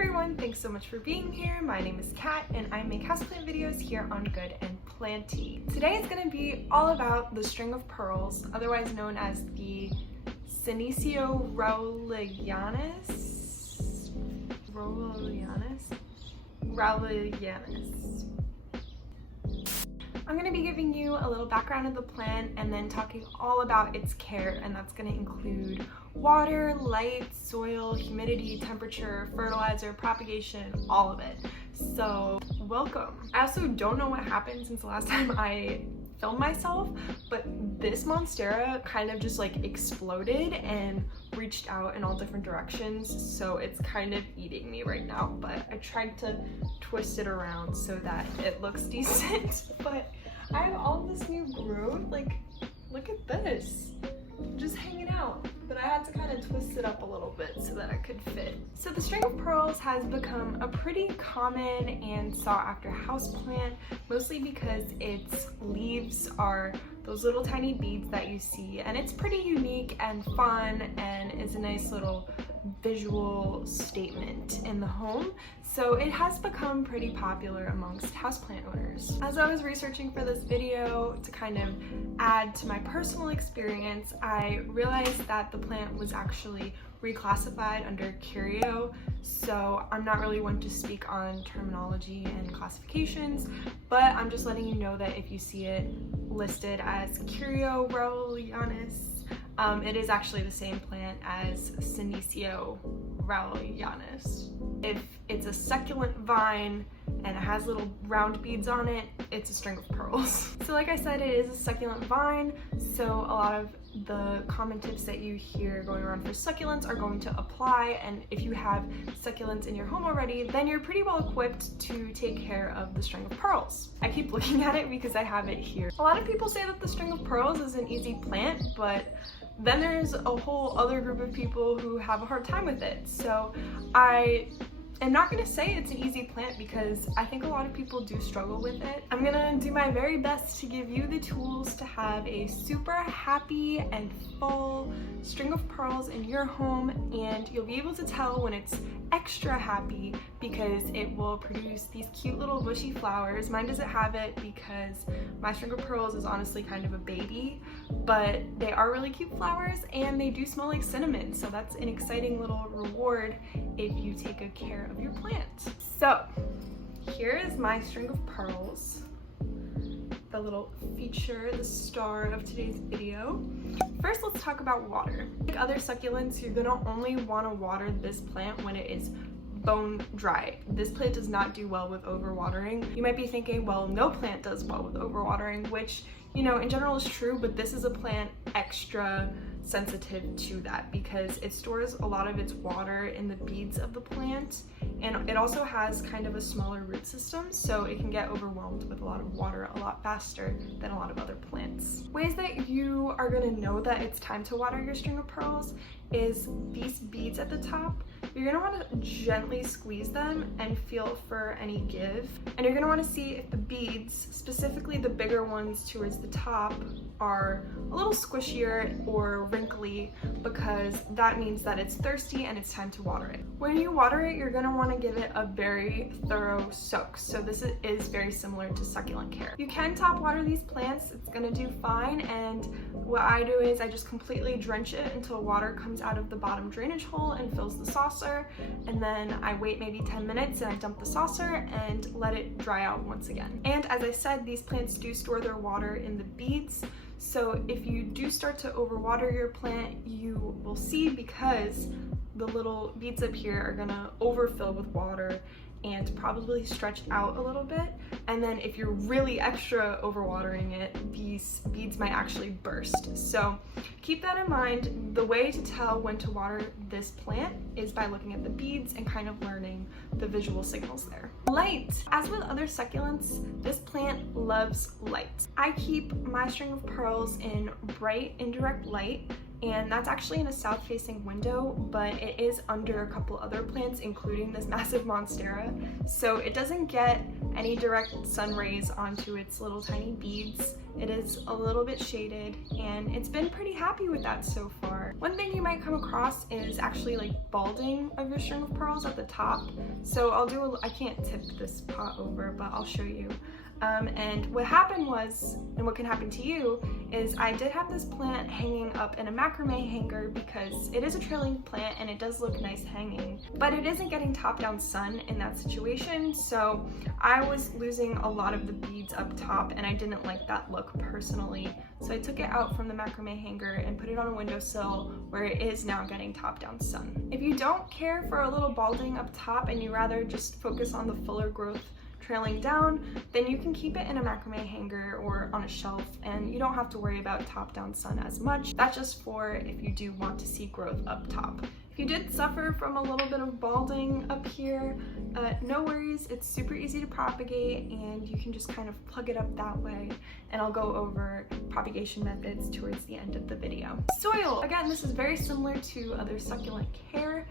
everyone, thanks so much for being here. My name is Kat and I make houseplant videos here on Good and Planty. Today is going to be all about the string of pearls, otherwise known as the senecio rowleyanus. I'm going to be giving you a little background of the plant and then talking all about its care, and that's going to include water, light, soil, humidity, temperature, fertilizer, propagation, all of it. So welcome. I also don't know what happened since the last time I filmed myself, but this monstera kind of just like exploded and reached out in all different directions, so it's kind of eating me right now, but I tried to twist it around so that it looks decent. But I have all this new growth, like look at this, just hanging out, but I had to kind of twist it up a little bit so that it could fit. So the string of pearls has become a pretty common and sought after houseplant, mostly because its leaves are those little tiny beads that you see, and it's pretty unique and fun and is a nice little visual statement in the home. So it has become pretty popular amongst houseplant owners. As I was researching for this video to kind of add to my personal experience, I realized that the plant was actually reclassified under curio, so I'm not really one to speak on terminology and classifications, but I'm just letting you know that if you see it listed as curio rowleyanus, it is actually the same plant as senecio rowleyanus. If it's a succulent vine and it has little round beads on it, it's a string of pearls. So like I said, it is a succulent vine, so a lot of the common tips that you hear going around for succulents are going to apply, and if you have succulents in your home already, then you're pretty well equipped to take care of the string of pearls. I keep looking at it because I have it here. A lot of people say that the string of pearls is an easy plant, but then there's a whole other group of people who have a hard time with it. So I am not going to say it's an easy plant because I think a lot of people do struggle with it. I'm going to do my very best to give you the tools to have a super happy and full string of pearls in your home, and you'll be able to tell when it's extra happy because it will produce these cute little bushy flowers. Mine doesn't have it because my string of pearls is honestly kind of a baby, but they are really cute flowers and they do smell like cinnamon, so that's an exciting little reward if you take good care of your plant. So here is my string of pearls, the little feature, the star of today's video. First, let's talk about water. Like other succulents, you're gonna only want to water this plant when it is bone dry. This plant does not do well with overwatering. You might be thinking, well, no plant does well with overwatering, which, you know, in general is true, but this is a plant extra sensitive to that because it stores a lot of its water in the beads of the plant, and it also has kind of a smaller root system, so it can get overwhelmed with a lot of water a lot faster than a lot of other plants. Ways that you are going to know that it's time to water your string of pearls is these beads at the top. You're going to want to gently squeeze them and feel for any give, and you're going to want to see if the beads, specifically the bigger ones towards the top, are a little squishier or wrinkly, because that means that it's thirsty and it's time to water it. When you water it, you're going to want to give it a very thorough soak, so this is very similar to succulent care. You can top water these plants, it's going to do fine, and what I do is I just completely drench it until water comes out of the bottom drainage hole and fills the saucer, and then I wait maybe 10 minutes and I dump the saucer and let it dry out once again. And as I said, these plants do store their water in the beads, so if you do start to overwater your plant, you will see because the little beads up here are gonna overfill with water and probably stretch out a little bit, and then if you're really extra overwatering it, these beads might actually burst. So keep that in mind. The way to tell when to water this plant is by looking at the beads and kind of learning the visual signals there. Light. As with other succulents, this plant loves light. I keep my string of pearls in bright indirect light, and that's actually in a south-facing window, but it is under a couple other plants, including this massive monstera, so it doesn't get any direct sun rays onto its little tiny beads. It is a little bit shaded, and it's been pretty happy with that so far. One thing you might come across is actually like balding of your string of pearls at the top. So I can't tip this pot over, but I'll show you. And what happened was, and what can happen to you, is I did have this plant hanging up in a macrame hanger because it is a trailing plant and it does look nice hanging, but it isn't getting top-down sun in that situation, so I was losing a lot of the beads up top and I didn't like that look personally. So I took it out from the macrame hanger and put it on a windowsill where it is now getting top-down sun. If you don't care for a little balding up top and you rather just focus on the fuller growth trailing down, then you can keep it in a macrame hanger or on a shelf, and you don't have to worry about top-down sun as much. That's just for if you do want to see growth up top. If you did suffer from a little bit of balding up here, no worries, it's super easy to propagate and you can just kind of plug it up that way, and I'll go over propagation methods towards the end of the video. Soil! Again, this is very similar to other succulent care.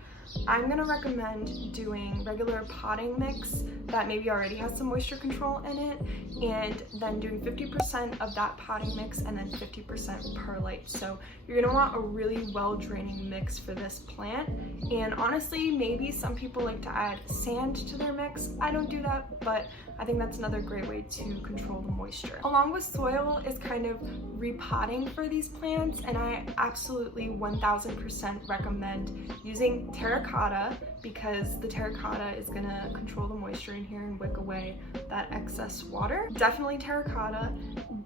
I'm going to recommend doing regular potting mix that maybe already has some moisture control in it, and then doing 50% of that potting mix and then 50% perlite. So you're going to want a really well draining mix for this plant, and honestly maybe some people like to add sand to their mix. I don't do that, but I think that's another great way to control the moisture. Along with soil is kind of repotting for these plants, and I absolutely 1000% recommend using terracotta because the terracotta is gonna control the moisture in here and wick away that excess water. Definitely terracotta.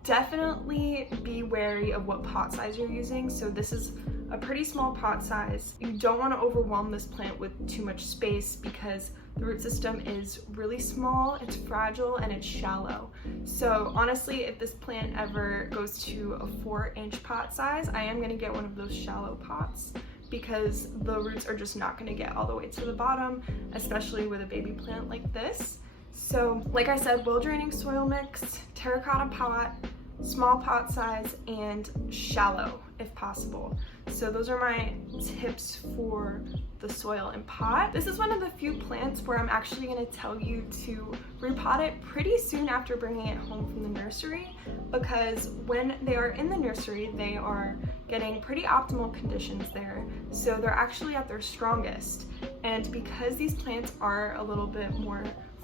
Definitely be wary of what pot size you're using. So this is a pretty small pot size. You don't want to overwhelm this plant with too much space because the root system is really small, it's fragile, and it's shallow. So honestly, if this plant ever goes to a 4-inch pot size, I am going to get one of those shallow pots because the roots are just not going to get all the way to the bottom, especially with a baby plant like this. So like I said, well draining soil mix, terracotta pot, small pot size, and shallow if possible. So those are my tips for the soil and pot. This is one of the few plants where I'm actually going to tell you to repot it pretty soon after bringing it home from the nursery, because when they are in the nursery they are getting pretty optimal conditions there, so they're actually at their strongest. And because these plants are a little bit more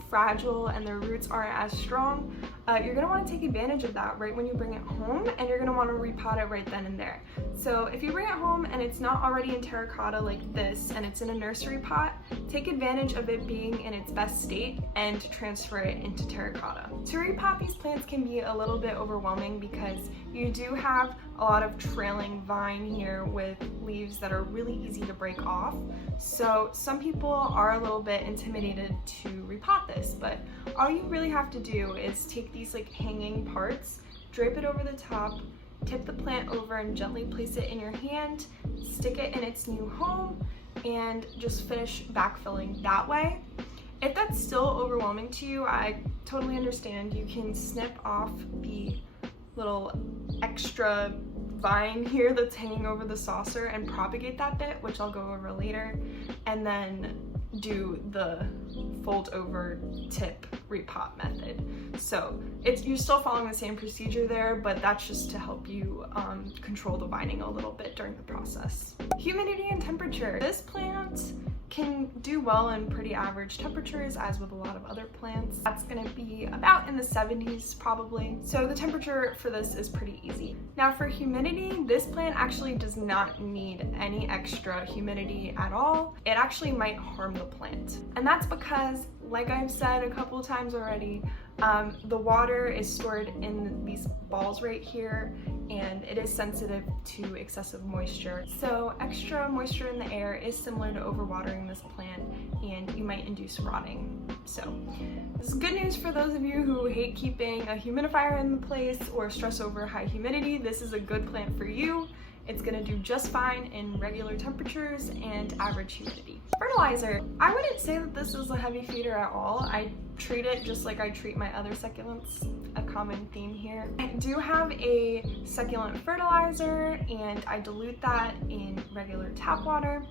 fragile and their roots aren't as strong, you're going to want to take advantage of that right when you bring it home, and you're going to want to repot it right then and there. So if you bring it home and it's not already in terracotta like this and it's in a nursery pot, take advantage of it being in its best state and transfer it into terracotta. To repot these plants can be a little bit overwhelming because you do have a lot of trailing vine here with leaves that are really easy to break off. So some people are a little bit intimidated to repot this, but all you really have to do is take these like hanging parts, drape it over the top, tip the plant over and gently place it in your hand, stick it in its new home, and just finish backfilling that way. If that's still overwhelming to you, I totally understand. You can snip off the little extra vine here that's hanging over the saucer and propagate that bit, which I'll go over later, and then do the fold over tip repot method. So you're still following the same procedure there, but that's just to help you control the vining a little bit during the process. Humidity and temperature. This plant can do well in pretty average temperatures, as with a lot of other plants. That's going to be about in the 70s probably. So the temperature for this is pretty easy. Now for humidity, this plant actually does not need any extra humidity at all. It actually might harm the plant. And that's because, like I've said a couple times already, the water is stored in these balls right here, and it is sensitive to excessive moisture. So extra moisture in the air is similar to overwatering this plant, and you might induce rotting. So this is good news for those of you who hate keeping a humidifier in the place or stress over high humidity. This is a good plant for you. It's gonna do just fine in regular temperatures and average humidity. Fertilizer. I wouldn't say that this is a heavy feeder at all. I treat it just like I treat my other succulents, a common theme here. I do have a succulent fertilizer and I dilute that in regular tap water,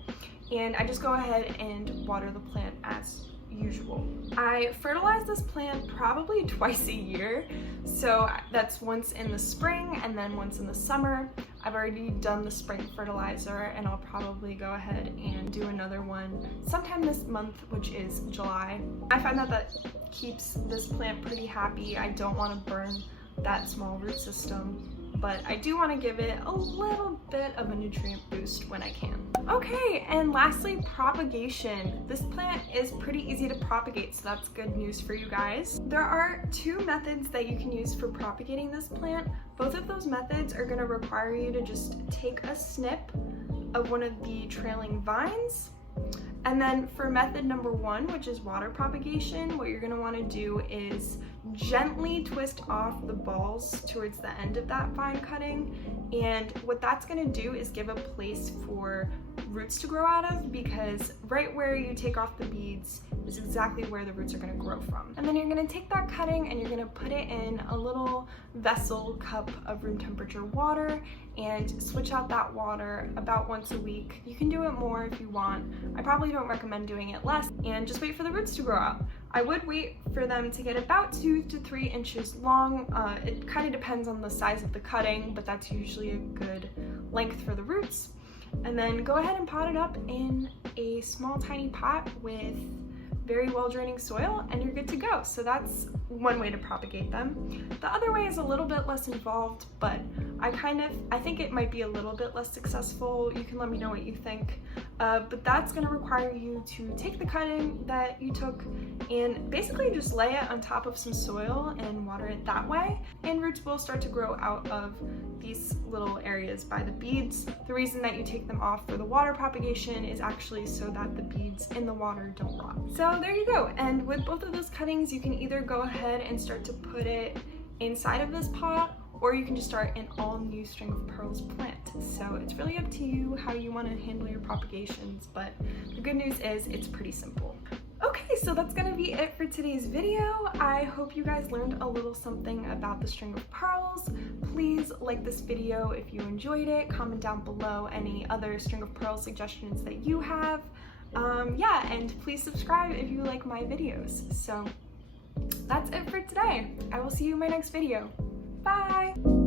and I just go ahead and water the plant as usual. I fertilize this plant probably twice a year, so that's once in the spring and then once in the summer. I've already done the spring fertilizer and I'll probably go ahead and do another one sometime this month, which is July. I find that keeps this plant pretty happy. I don't want to burn that small root system, but I do want to give it a little bit of a nutrient boost when I can. Okay, and lastly, propagation. This plant is pretty easy to propagate, so that's good news for you guys. There are two methods that you can use for propagating this plant. Both of those methods are going to require you to just take a snip of one of the trailing vines. And then for method number one, which is water propagation, what you're going to want to do is gently twist off the balls towards the end of that vine cutting. And what that's going to do is give a place for roots to grow out of, because right where you take off the beads is exactly where the roots are going to grow from. And then you're going to take that cutting and you're going to put it in a little vessel cup of room temperature water and switch out that water about once a week. You can do it more if you want. I probably don't recommend doing it less, and just wait for the roots to grow out. I would wait for them to get about 2 to 3 inches long. It kind of depends on the size of the cutting, but that's usually a good length for the roots. And then go ahead and pot it up in a small tiny pot with very well draining soil and you're good to go. So that's one way to propagate them. The other way is a little bit less involved, but I think it might be a little bit less successful. You can let me know what you think. But that's going to require you to take the cutting that you took and basically just lay it on top of some soil and water it that way, and roots will start to grow out of these little areas by the beads. The reason that you take them off for the water propagation is actually so that the beads in the water don't rot. So there you go, and with both of those cuttings you can either go ahead and start to put it inside of this pot, or you can just start an all new string of pearls plant. So it's really up to you how you want to handle your propagations, but the good news is it's pretty simple. Okay, so that's gonna be it for today's video. I hope you guys learned a little something about the string of pearls. Please like this video if you enjoyed it. Comment down below any other string of pearls suggestions that you have. Yeah, and please subscribe if you like my videos. So that's it for today. I will see you in my next video. Bye!